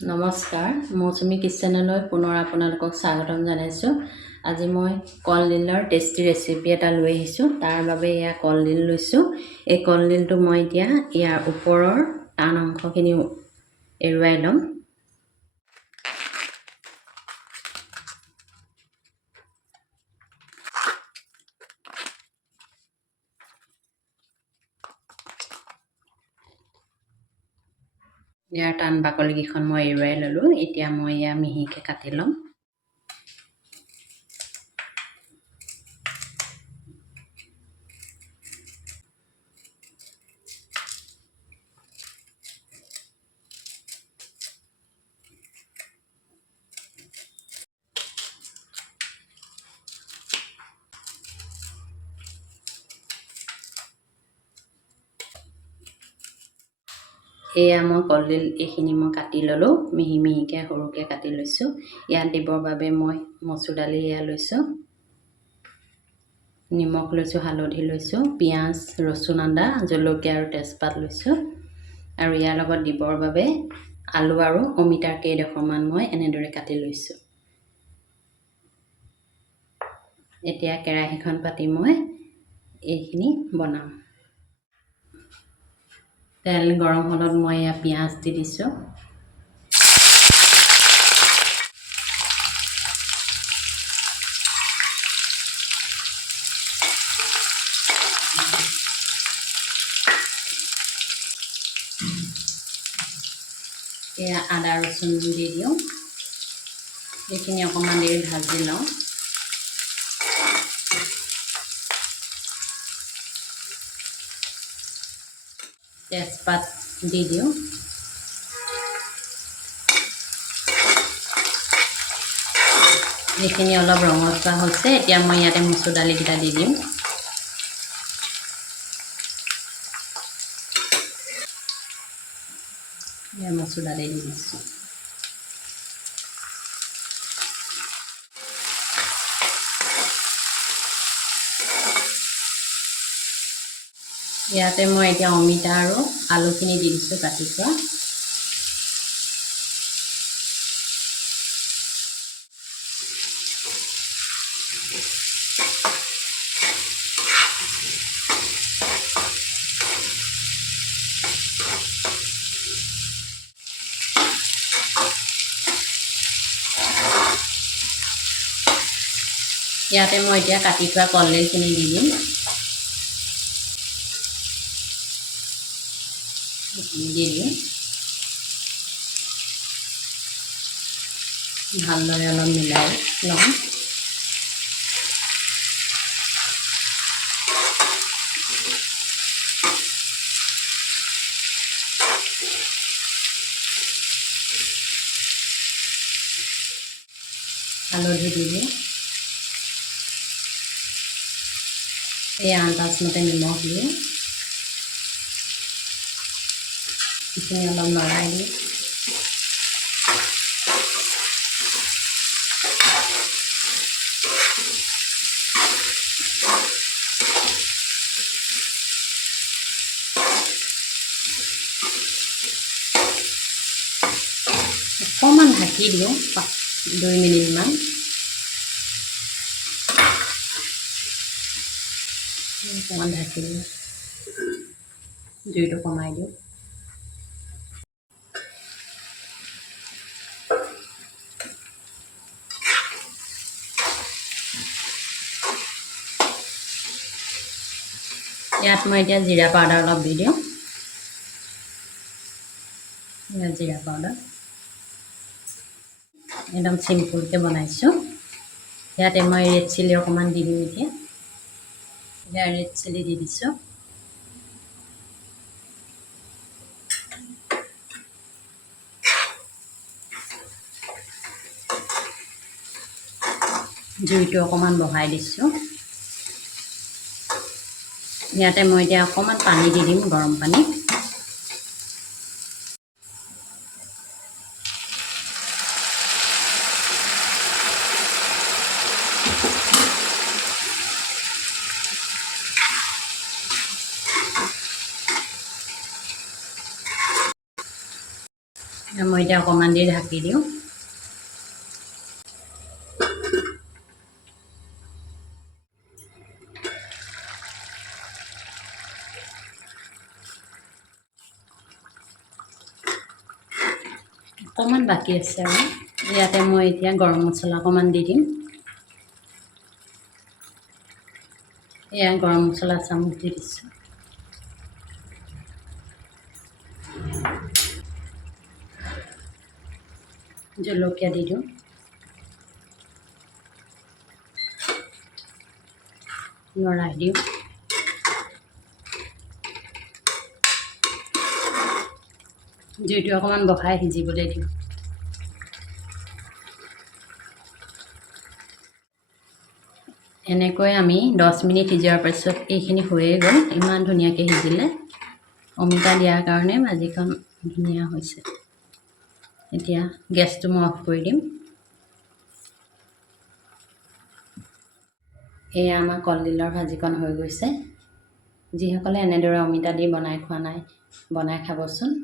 নমস্কাৰ মৌচুমী কিচেনলৈ পুনৰ আপোনালোকক স্বাগতম জনাইছোঁ। আজি মই কলডিলৰ টেষ্টি ৰেচিপি এটা লৈ আহিছোঁ। তাৰ বাবে এয়া কলডিল লৈছোঁ। এই কলডিলটো মই এতিয়া ইয়াৰ ওপৰৰ টান অংশখিনি এৰুৱাই ল'ম। ইয়াৰ টান বাকলিকেইখন মই এৰুৱাই ল'লোঁ। এতিয়া মই এয়া মিহিকৈ কাটি ল'ম। এয়া মই কলডিল এইখিনি মই কাটি ল'লোঁ, মিহি মিহিকৈ সৰুকৈ কাটি লৈছোঁ। ইয়াত দিবৰ বাবে মই মচুৰ দালি এয়া লৈছোঁ, নিমখ লৈছোঁ, হালধি লৈছোঁ, পিঁয়াজ, ৰচুন, আদা, জলকীয়া আৰু তেজপাত লৈছোঁ। আৰু ইয়াৰ লগত দিবৰ বাবে আলু আৰু অমিতাৰ কেইডোখৰমান মই এনেদৰে কাটি লৈছোঁ। এতিয়া কেৰাহীখন পাতি মই এইখিনি বনাম। তেল গৰম হ'লত মই এয়া পিঁয়াজ দি দিছোঁ। এয়া আদা ৰচুন দি দিওঁ। এইখিনি অকণমান দেৰি ভাজি লওঁ। তেজপাত দি দিওঁ। এইখিনি অলপ ৰঙচুৱা হৈছে। এতিয়া মই ইয়াতে মচুৰ দালিকেইটা দি দিম। মচুৰ দালি দি দিছোঁ। ইয়াতে মই এতিয়া অমিতা আৰু আলুখিনি দি দিছোঁ কাটি থোৱা। ইয়াতে মই এতিয়া কাটি থোৱা কলডিলখিনি দি দিম। দি দিম। ভালদৰে অলপ মিলাই লওঁ। হালধি দি দিওঁ। এই আন্দাজমতে নিমখ দিওঁ। এইখিনি অলপ লৰাই দিওঁ। অকণমান ঢাকি দিওঁ 2 মিনিটমান। অকণমান ঢাকি দিওঁ, জুইটো কমাই দিওঁ। ইয়াত মই এতিয়া জিৰা পাউডাৰ অলপ দি দিওঁ। জিৰা পাউডাৰ একদম চিম্পুলকৈ বনাইছোঁ। ইয়াতে মই ৰেড চিলি অকণমান দি দিওঁ। এতিয়া ৰেড চিলি দি দিছোঁ। জুইটো অকণমান বঢ়াই দিছোঁ। ইয়াতে মই এতিয়া অকণমান পানী দি দিম, গৰম পানী। মই মই এতিয়া অকণমান দেৰি ঢাকি দিওঁ। অকণমান বাকী আছে আৰু ইয়াতে মই এতিয়া গৰম মছলা অকণমান দি দিম। এয়া গৰম মছলা চামুচ দি দিছোঁ। জলকীয়া দি দিওঁ। লৰাই দিওঁ। জুইটো অকণমান বঢ়াই সিজিবলৈ দিওঁ। এনেকৈ আমি 10 মিনিট সিজোৱাৰ পাছত এইখিনি হৈয়ে গ'ল। ইমান ধুনীয়াকৈ সিজিলে। অমিতা দিয়াৰ কাৰণে ভাজিখন ধুনীয়া হৈছে। এতিয়া গেছটো মই অফ কৰি দিম। এয়া আমাৰ কলডিলৰ ভাজিকণ হৈ গৈছে। যিসকলে এনেদৰে অমিতা দি বনাই খোৱা নাই, বনাই খাবচোন।